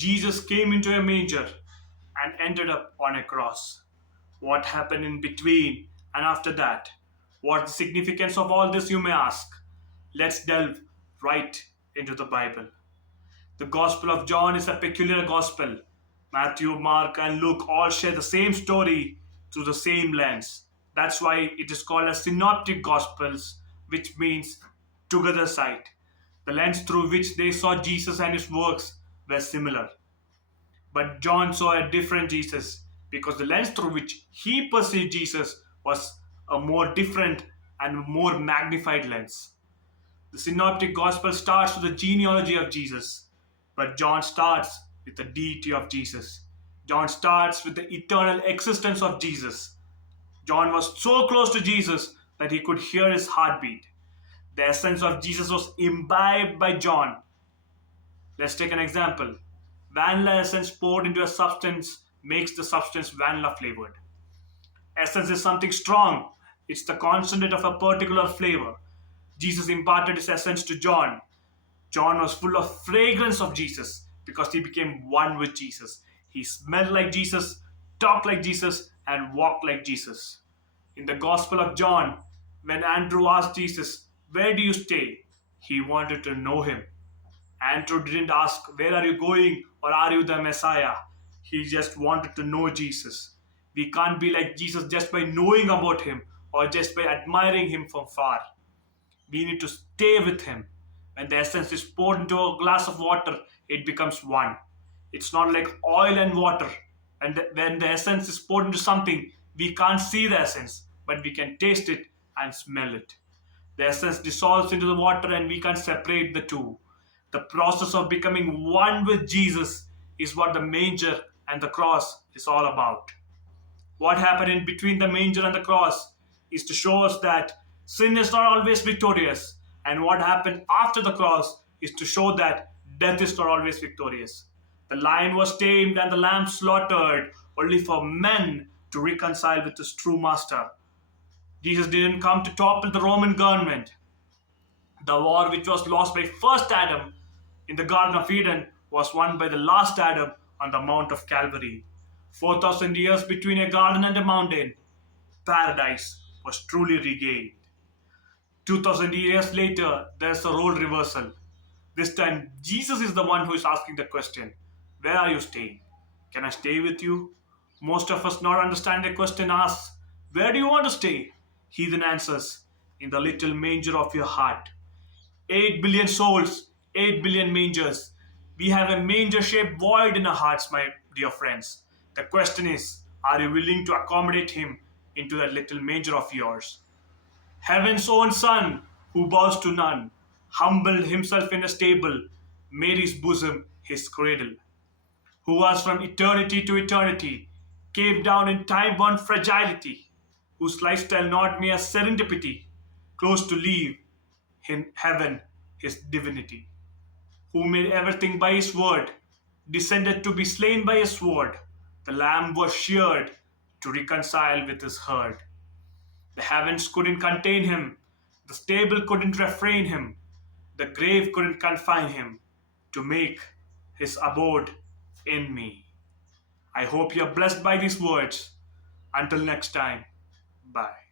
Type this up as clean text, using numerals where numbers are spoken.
Jesus came into a manger and ended up on a cross. What happened in between and after that? What's the significance of all this, you may ask? Let's delve right into the Bible. The Gospel of John is a peculiar gospel. Matthew, Mark, and Luke all share the same story through the same lens. That's why it is called as synoptic gospels, which means together sight. The lens through which they saw Jesus and his works were similar. But John saw a different Jesus because the lens through which he perceived Jesus was a more different and more magnified lens. The Synoptic Gospel starts with the genealogy of Jesus, but John starts with the deity of Jesus. John starts with the eternal existence of Jesus. John was so close to Jesus that he could hear his heartbeat. The essence of Jesus was imbibed by John. Let's take an example. Vanilla essence poured into a substance makes the substance vanilla flavored. Essence is something strong. It's the concentrate of a particular flavor. Jesus imparted his essence to John. John was full of fragrance of Jesus because he became one with Jesus. He smelled like Jesus, talked like Jesus, and walked like Jesus. In the Gospel of John, when Andrew asked Jesus, "Where do you stay?" he wanted to know him. Andrew didn't ask, "Where are you going?" or "Are you the Messiah?" He just wanted to know Jesus. We can't be like Jesus just by knowing about him or just by admiring him from far. We need to stay with him. When the essence is poured into a glass of water, it becomes one. It's not like oil and water. And when the essence is poured into something, we can't see the essence, but we can taste it and smell it. The essence dissolves into the water and we can separate the two. The process of becoming one with Jesus is what the manger and the cross is all about. What happened in between the manger and the cross is to show us that sin is not always victorious. And what happened after the cross is to show that death is not always victorious. The lion was tamed and the lamb slaughtered only for men to reconcile with his true master. Jesus didn't come to topple the Roman government. The war which was lost by first Adam in the Garden of Eden was won by the last Adam on the Mount of Calvary. 4,000 years between a garden and a mountain, paradise was truly regained. 2,000 years later, there's a role reversal. This time, Jesus is the one who is asking the question, "Where are you staying? Can I stay with you?" Most of us not understand the question asks, "Where do you want to stay?" He then answers, "In the little manger of your heart." 8 billion souls, 8 billion mangers. We have a manger shaped void in our hearts, my dear friends. The question is, are you willing to accommodate him into that little manger of yours? Heaven's own Son, who bows to none, humbled himself in a stable, made his bosom his cradle, who was from eternity to eternity, came down in time-bound fragility, whose lifestyle not mere serendipity, close to leave in heaven his divinity, who made everything by his word, descended to be slain by a sword. The lamb was sheared to reconcile with his herd. The heavens couldn't contain him, the stable couldn't refrain him, the grave couldn't confine him to make his abode in me. I hope you're blessed by these words. Until next time, bye.